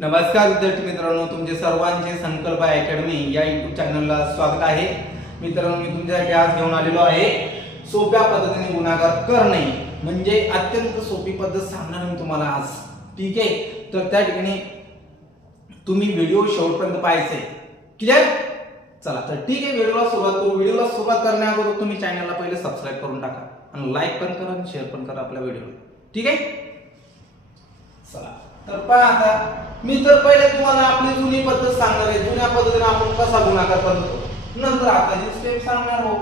नमस्कार विद्यार्थी मित्रांनो तुमचे सर्वांचे संकल्प अकॅडमी या युट्यूब चॅनलला स्वागत आहे. मित्रांनो मी तुमच्यासाठी आज घेऊन आलेलो आहे. सोप्या पद्धतीने गुणाकार करणे म्हणजे अत्यंत सोपी पद्धत सांगणार मी तुम्हाला आज. ठीक आहे? तर त्या ठिकाणी तुम्ही व्हिडिओ शेवटपर्यंत पाहायचे. क्लिअर चला तर ठीक आहे व्हिडिओला सुरुवात करू. व्हिडिओला सुरुवात करण्याअगोदर तुम्ही चॅनलला पहिले सबस्क्राईब करून टाका आणि लाईक पण करा आणि शेअर पण करा आपल्या व्हिडिओला ठीक आहे? चला. तर पहा आता मी तर पहिले तुम्हाला आपली जुनी पद्धत सांगणार आहे. जुन्या पद्धतीने आपण कसा गुणाकार करतो? नंतर आता जी स्टेप सांगणार हो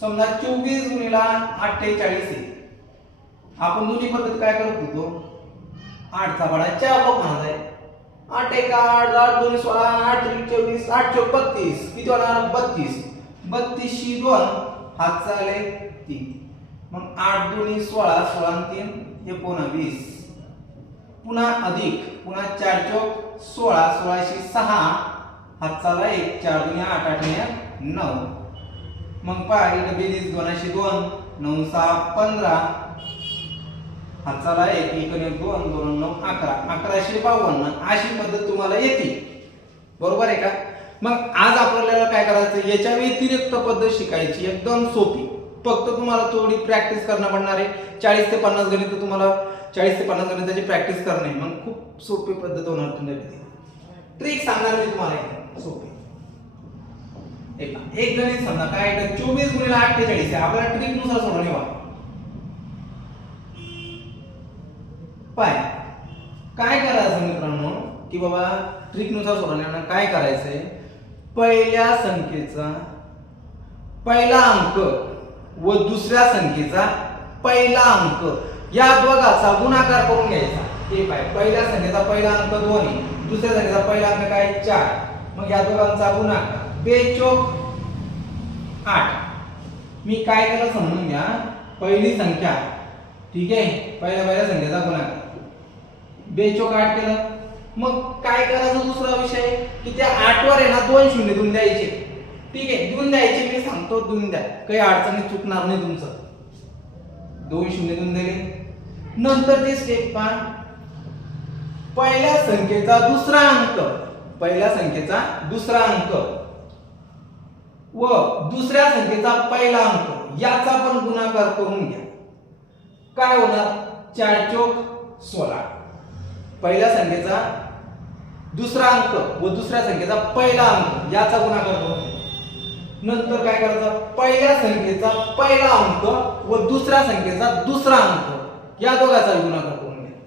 समजा चोवीस गुणीला अठ्ठेचाळीस आहे. आपण जुनी पद्धत काय करत होतो? आठचा पाडा चार लोक म्हणत आहे. आठ एक आठ आठ दोन सोळा आठ चोवीस आठ चो बत्तीस. किती होणार? बत्तीस. बत्तीसशी दोन हात चाले तीन. मग आठ दोन्ही सोळा सोळा तीन एकोणवीस. पुन्हा अधिक पुन्हा चार चौक सोळा सोळाशे सहा. हातचाला एक चार दुनिया आठ आठ नऊ. मग पाय इथं बेरीज दोनशे दोन नऊ सहा पंधरा. हातचाला एक एक एक दोन दोन नऊ अकरा. अकराशे बावन्न. अशी पद्धत तुम्हाला येते. बरोबर आहे का? मग आज आपल्याला काय करायचं? याच्या व्यतिरिक्त पद्धत शिकायची. एकदम सोपी. फक्त तुम्हाला थोडी प्रॅक्टिस करणं पडणार आहे. चाळीस ते पन्नास गणित तुम्हाला चाळीस ते पन्नास गणिताची प्रॅक्टिस करणे. मग खूप सोपी पद्धत होणार तुमच्या ट्रिक सांगणार मी तुम्हाला एकदम सोपी. एक. गणित समजा काय चोवीस गुणिला अठ्ठेचाळीस आहे. आपल्याला ट्रिकनुसार सोडवणे वा पाय. काय करायचं मित्रांनो? की बाबा ट्रिकनुसार सोडवण्यानं काय करायचंय? पहिल्या संख्येचा पहिला अंक व दुसऱ्या संख्येचा पहिला अंक. या दोघाचा गुणाकार करून घ्यायचा. हे पाय पहिल्या संख्येचा पहिला अंक दोन आहे. दुसऱ्या संख्येचा पहिला अंक काय? चार. मग या दोघांचा गुणाकार. बेचोक आठ. मी काय केलं समजून घ्या? पहिली संख्या. ठीक आहे? पहिल्या पहिल्या संख्येचा गुणाकार. बेचोक आठ केलं. मग काय करायचं दुसरा विषय? की त्या आठ वर आहे ना दोन शून्य देऊन द्यायचे. ठीक आहे? देऊन द्यायचे. मी सांगतो देऊन द्या. काही अडचणी चुकणार नाही तुमचं. दोन शून्य देऊन दिले. नंतर स्टेप पहा पहिल्या संख्येचा दुसरा अंक. पहिल्या संख्येचा दुसरा अंक. व दुसऱ्या संख्येचा पहिला अंक. याचा पण गुणाकार करून घ्या. काय होणार? चार चौक सोळा. पहिल्या संख्येचा दुसरा अंक व दुसऱ्या संख्येचा पहिला अंक. याचा गुणाकार करून घ्या. नंतर काय करायचं? पहिल्या संख्येचा पहिला अंक व दुसऱ्या संख्येचा दुसरा अंक. या दोघाचा गुणाकार करून घ्या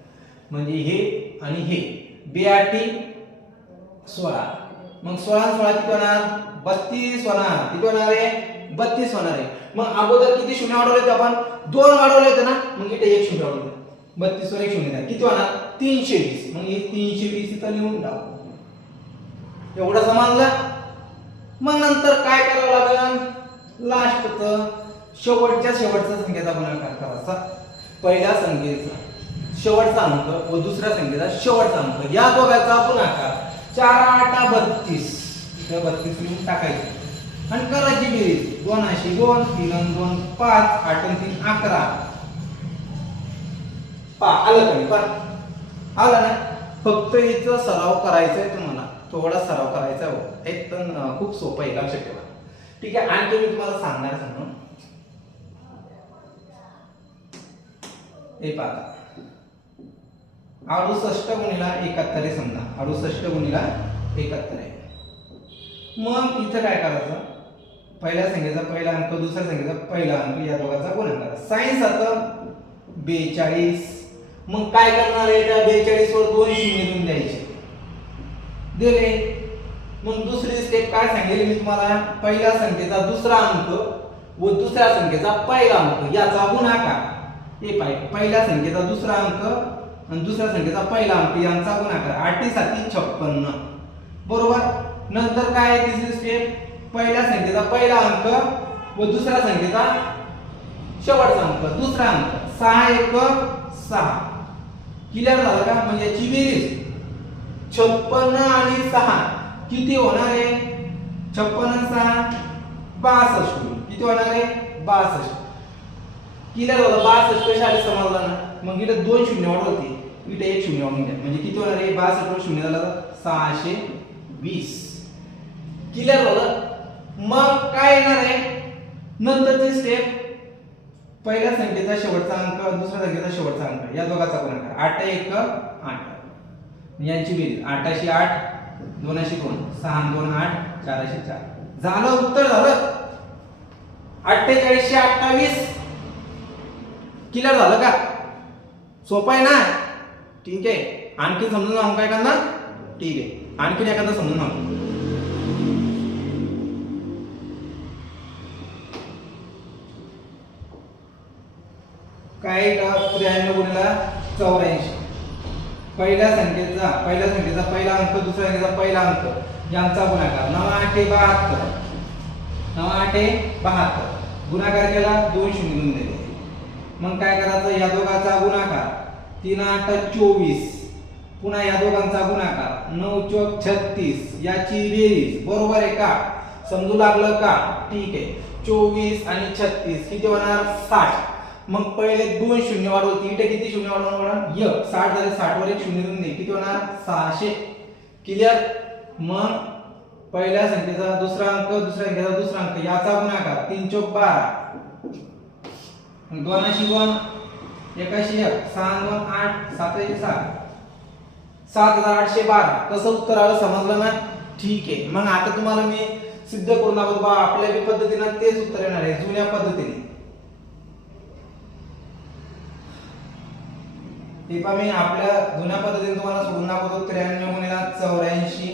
म्हणजे हे आणि हे. बेआटी सोळा. मग सोळा सोळा किती होणार? बत्तीस होणार. किती होणार आहे? बत्तीस होणार आहे. मग अगोदर किती शून्य वाढवले होते आपण? दोन वाढवले होते ना? मग इथे एक शून्य वाढवले. बत्तीस वर एक शून्य किती होणार? तीनशे वीस. मग हे तीनशे वीस इथं लिहून टाकू. एवढं समजलं? मग नंतर काय करावं लागेल लास्टचं शेवटच्या शेवटच्या संख्येचा गुणाकार करायचा. पहिल्या संख्येचा शेवटचा अंक व दुसऱ्या संख्येचा शेवटचा अंक. या दोघांचा गुणाकार चार आठ बत्तीस. इथं बत्तीस लिहून टाकायचं. आणि करायची बेरीज दोनाशे दोन तीन दोन पाच आठ तीन अकरा. पा आलं कमी पा आलं ना? फक्त इथं सराव करायचा आहे तुम्हाला. थोडा सराव करायचा आहे हो. एकदम खूप सोपं आहे. लक्षात ठेवा. ठीक आहे? आणखी मी तुम्हाला सांगणार सांगून हे पाहता. अडुसष्ट गुणिला एकाहत्तर आहे समजा. अडुसष्ट गुणिला एकाहत्तर. आहे मग इथं काय करायचं? पहिल्या संख्येचा पहिला अंक दुसऱ्या संख्येचा पहिला अंक या दोघांचा गुणाकार सायन्स आता बेचाळीस. मग काय करणार आहे त्या बेचाळीस वर दोन शून्य देऊन द्यायचे? दिले. मग दुसरी स्टेप काय सांगेल मी तुम्हाला? पहिल्या संख्येचा दुसरा अंक व दुसऱ्या संख्येचा पहिला अंक याचा गुणाकार. हे पाय पहिल्या संख्येचा दुसरा अंक आणि दुसऱ्या संख्येचा पहिला अंक यांचा गुणाकार आठी साती छप्पन्न. बरोबर? नंतर काय आहे तिसरी स्टेप पहिल्या संख्येचा पहिला अंक व दुसऱ्या संख्येचा शेवटचा अंक दुसरा अंक. सहा एक सहा. क्लिअर झालं का? म्हणजे याची बेरीज छप्पन्न आणि सहा किती होणार आहे? छप्पन्न सहा बासष्ट. किती होणार आहे? बासष्ट. किती झालं बासष्ट पैसे आले समजलं ना मग इथं दोन शून्य होते. इथं एक शून्य वाढून म्हणजे किती होणार आहे? बासष्ट शून्य झालं सहाशे वीस. क्लिअर झालं मग काय येणार आहे? नंतरचे स्टेप पहिल्या संख्येचा शेवटचा अंक दुसऱ्या संख्येचा शेवटचा अंक. या दोघांचा गुणाकार आठ एक आठ. यांची बेरीज. आठाशे आठ दोनशे दोन. सहा दोन आठ चारशे चार. झालं उत्तर झालं. अठ्ठेचाळीसशे अठ्ठावीस. क्लिअर झालं का? सोपं आहे ना? ठीक आहे. आणखी समजून सांगू का एखादा? ठीक आहे. आणखीन एखादा समजून सांगू. काय त्र्याण्णव गुणिला चौऱ्याऐंशी? पहिल्या संख्येचा पहिल्या संख्येचा पहिला अंक दुसऱ्या संख्येचा पहिला अंक. यांचा गुणाकार. नवा आठे बहात्तर. नवा आठे बहात्तर. गुणाकार केला दोन शून्य दोन दिले. मग काय करायचं? या दोघांचा गुणाकार. तीन आठ चोवीस. पुन्हा या दोघांचा गुणाकार. नऊ चौक छत्तीस. याची बेरीज. बरोबर आहे का? समजू लागलं का? ठीक आहे. चोवीस आणि छत्तीस. किती होणार? साठ. मग पहिले दोन शून्य वाढवती इथे किती शून्य वाढवणार य साठ झाले साठ वर एक शून्य देऊन दे. किती होणार? सहाशे. क्लिअर मग पहिल्या संख्येचा दुसरा अंक दुसऱ्या संख्येचा दुसरा अंक. याचा गुणाकार. तीन चौक बारा. दोनाशी दोन एकाशी एक सहा दोन आठ साताशे सात सात हजार आठशे बारा. कसं उत्तर आलं समजलं ना? ठीक आहे. मग आता तुम्हाला मी सिद्ध करून दाखवतो बा आपल्या बी पद्धतीनं तेच उत्तर येणार आहे जुन्या पद्धतीने. हे पहा मी आपल्या जुन्या पद्धतीने तुम्हाला सोडून दाखवतो त्र्याण्णव गुणिला चौऱ्याऐंशी.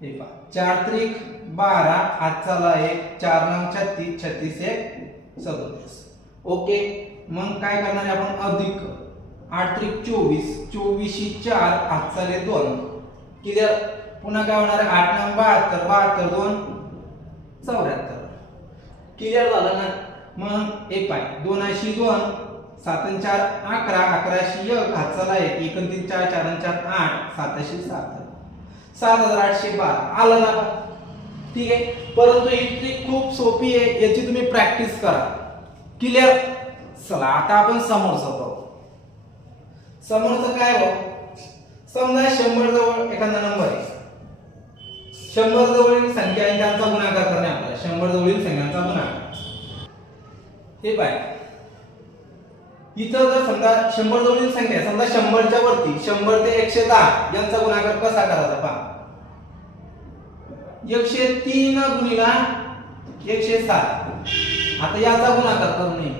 हे पहा चार त्रिक बारा हातचाला एक चार नऊ छत्तीस छत्तीस एक सदोतीस. ओके मग काय करणार आहे आपण? अधिक. आठ त्रिक चोवीस. चोवीसशी चार हातचाले दोन. क्लिअर पुन्हा काय होणार आहे? आठ नऊ बहात्तर बहात्तर दोन. चौऱ्याहत्तर. क्लिअर झालं ना? मग एक पाय. दोनाशी दोन. सात चार अकरा. अकराशे एक. हातचाला एक. एक तीन चार. चार चार आठ. साताशे सात. सात हजार आठशे बारा. आलं ना? ठीक आहे? परंतु ही खूप सोपी आहे. याची तुम्ही प्रॅक्टिस करा. क्लिअर चला आता आपण समोरचं पाहू समोरचं काय हो? समजा शंभर जवळ एखादा नंबर आहे. शंभर जवळील संख्या आहे त्यांचा गुणाकार करणे आपल्याला. शंभर जवळील संख्यांचा गुणाकार. हे पाय. इथं जर समजा शंभर जवळील संख्या आहे, समजा शंभरच्या वरती शंभर ते एकशे दहा यांचा गुणाकार कसा करायचा पहा. एकशे तीन गुणिला एकशे सात. आता याचा गुणाकार करू नये.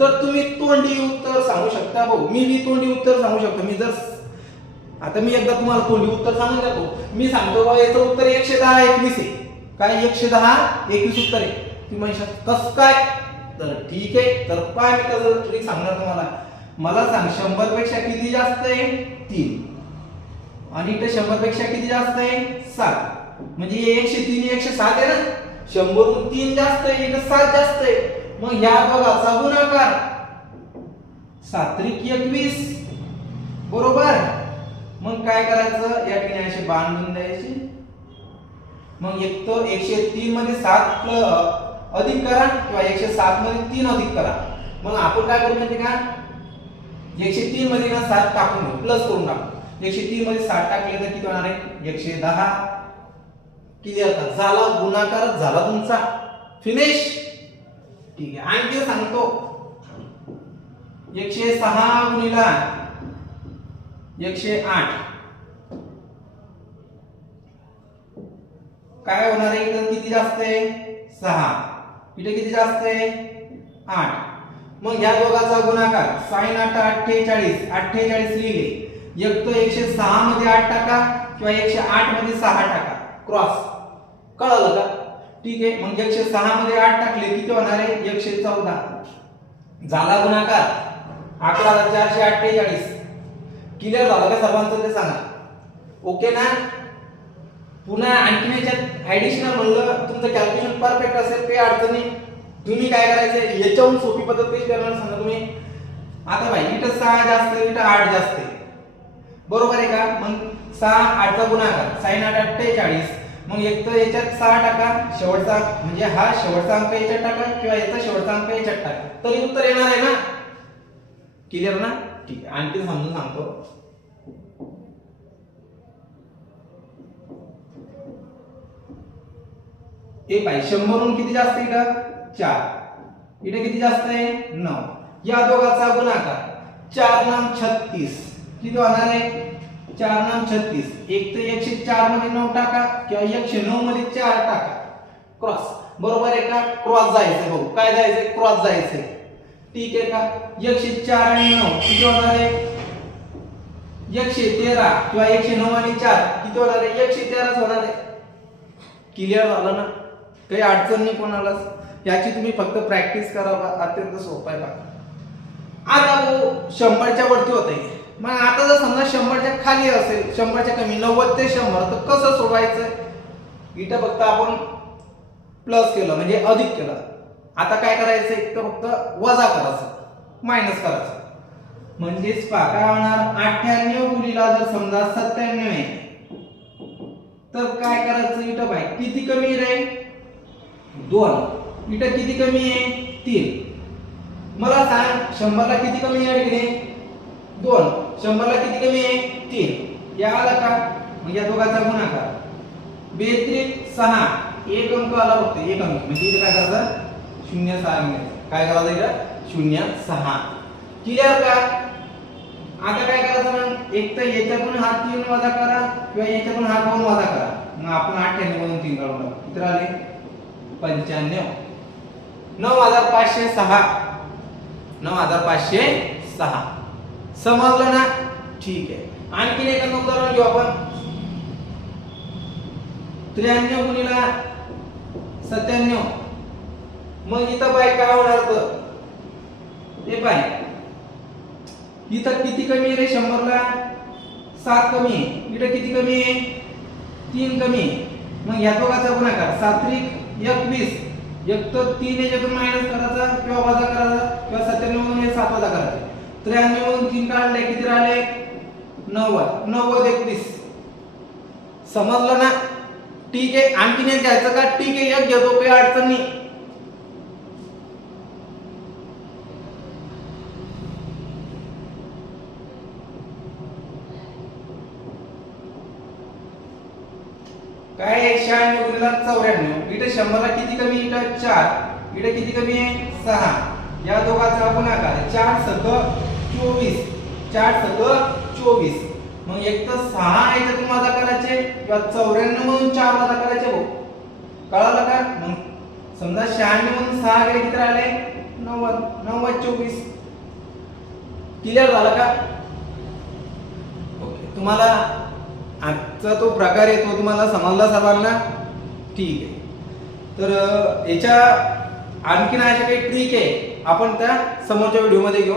तर तुम्ही तोंडी उत्तर सांगू शकता भाऊ. मी बी तोंडी उत्तर सांगू शकतो. मी जर आता मी एकदा तुम्हाला तोंडी उत्तर सांगून जातो मी सांगतो बा याचं उत्तर एकशे दहा एकवीस आहे. काय एकशे दहा एकवीस उत्तर आहे. तुम्ही म्हणशाल कस काय? तर ठीक आहे. तर काय मी कसं ट्रिक सांगणार तुम्हाला. मला सांग शंभरपेक्षा किती जास्त आहे? तीन. आणि इथं शंभरपेक्षा किती जास्त आहे? सात. म्हणजे एकशे तीन एकशे सात आहे ना? शंभर तीन जास्त आहे इकडे सात जास्त आहे. मग ह्या दोघाचा गुणाकार. सात्रिक एकवीस. बरोबर? मग काय करायचं? या ठिकाणी असे बांधून द्यायचे. मग एक तर एकशे तीन मध्ये सात अधिक करा किंवा एकशे सात मध्ये तीन अधिक करा. मग आपण काय करू माहिती का? एकशे तीन मध्ये ना सात टाकून प्लस करून टाकू. एकशे तीन मध्ये सात टाकले तर किती होणार आहे? एकशे दहा. किती आता झाला गुणाकारच झाला तुमचा. फिनिश ठीक आहे. आणखी सांगतो. एकशे सहा गुणिला एकशे आठ. काय होणार आहे इथं किती जास्त आहे? सहा. इथे किती जास्त आहे? आठ. मग या दोघाचा गुणाकार. साईन आठ अठ्ठेचाळीस. अठ्ठेचाळीस लिहिले. एक तर एकशे सहा मध्ये आठ टाका किंवा एकशे आठमध्ये सहा टाका. क्रॉस. कळलं का? ठीक आहे मग एकशे सहा मध्ये आठ टाकले किती होणार आहे? एकशे चौदा. झाला गुणाकार. अकरा हजार चारशे अठ्ठेचाळीस. क्लिअर झालं का सर्वांचं ते सांगा. ओके ना? पुन्हा आणखीन याच्यात ऍडिशनल म्हणलं तुमचं कॅल्क्युलेशन परफेक्ट असेल काही अडचणी. तुम्ही काय करायचं याच्याहून सोपी पद्धत कशी करणार सांगा तुम्ही. आता भाई इथं सहा जास्त इथं आठ जास्त बरोबर आहे का? मग सहा आठचा गुणाकार साईन आठ अठ्ठेचाळीस. मग एक तर याच्यात सहा टाका शेवटचा म्हणजे हा शेवटचा अंक याच्यात टाका किंवा याचा शेवटचा अंक याच्यात टाका. तरी उत्तर येणार आहे ना? क्लिअर ना? ठीक आहे आणखी समजून सांगतो. एक आहे शंभरून किती जास्त आहे का चार. इथे किती जास्त आहे? नऊ. या दोघांचा गुणाकार. चार नाम छत्तीस. किती होणार आहे? चार नाम छत्तीस. एक तर एकशे चारमध्ये नऊ टाका किंवा एकशे नऊ मध्ये चार टाका. क्रॉस बरोबर आहे का? क्रॉस जायचंय भाऊ. काय जायचंय? क्रॉस जायचंय. ठीक आहे का? एकशे चार आणि नऊ. किती होणार आहे? एकशे तेरा किंवा एकशे नऊ आणि चार. किती होणार आहे? एकशे तेराच होणार आहे. क्लिअर झालं ना? काही अडचण नाही कोणालाच. याची तुम्ही फक्त प्रॅक्टिस करावा. अत्यंत सोपा आहे बघा. आता भाऊ शंभरच्या वरती होत आहे मग आता जर समजा शंभरच्या खाली असेल शंभरच्या कमी नव्वद ते शंभर तर कसं सोडवायचं? इथं फक्त आपण प्लस केलं म्हणजे अधिक केलं. आता काय करायचं? एक तर फक्त वजा करायचं मायनस करायचं. म्हणजेच पा काय होणार अठ्ठ्याण्णव गुणीला जर समजा सत्त्याण्णव आहे तर काय करायचं इथं बाय किती कमी राहील? दोन. इथं किती कमी आहे? तीन. मला सांग शंभरला किती कमी आहे? की नाही दोन. शंभरला किती कमी आहे? तीन. या आला का? मग या दोघांचा गुणाकार. बेत्रिक सहा. एक अंक आला फक्त. एक अंक. म्हणजे इथे काय करायचं? शून्य सहा घ्यायचं काय करायचं इथं शून्य सहा. क्लिअर का? आता काय करायचं मग? एक तर याच्यातून हा तीन वजा करा किंवा याच्यातून हा दोन वजा करा. मग आपण अठ्ठ्याण्णव मधून तीन काढून टाकू. इतर आले पंच्याण्णव. नऊ हजार पाचशे सहा. नऊ हजार पाचशे सहा. समजलं ना? ठीक आहे. आणखीन एक उदाहरण घेऊ आपण. त्र्याण्णव गुणीला सत्त्याण्णव. मग इथं बाय काय होणार ते बाय इथं किती कमी आहे रे शंभरला? सात कमी आहे. इथं किती कमी आहे? तीन कमी आहे. मग या दोघाचा गुणाकार सात्रिक एकवीस. एक तर तीन याच्यातून मायनस करायचा किंवा वजा करायचा किंवा सत्त्याण्णव सात वजा करायचा. त्र्याण्णव मधून तीन काढले किती राहिले? नव्वद. नव्वद एकवीस समजलं ना? ठीक आहे आणखीन एक घ्यायचं का? ठीक आहे एक घेतो काही अडचण नाही. काय शहाण्णव गुणिला चौऱ्याण्णव. इथे शंभरला किती कमी इथं चार. इथे किती कमी आहे? सहा. या दोघांचा गुणाकार चार सक चोवीस. चार सक चोवीस. मग एक तर सहा याच्यातून वजा करायचे? किंवा चौऱ्याण्णव मधून चार वजा करायचे भाऊ कळालं का? मग समजा शहाण्णव मधून सहा गेले किती राहिले? नव्वद. नव्वद चोवीस. क्लिअर झालं का? ओके तुम्हाला आजचा तो प्रकार येतो तुम्हाला समजला सर्वांना? ठीक आहे. तर याच्या आणखीन अशा काही ट्रिक आहे. आपण त्या समोरच्या व्हिडिओमध्ये घेऊ.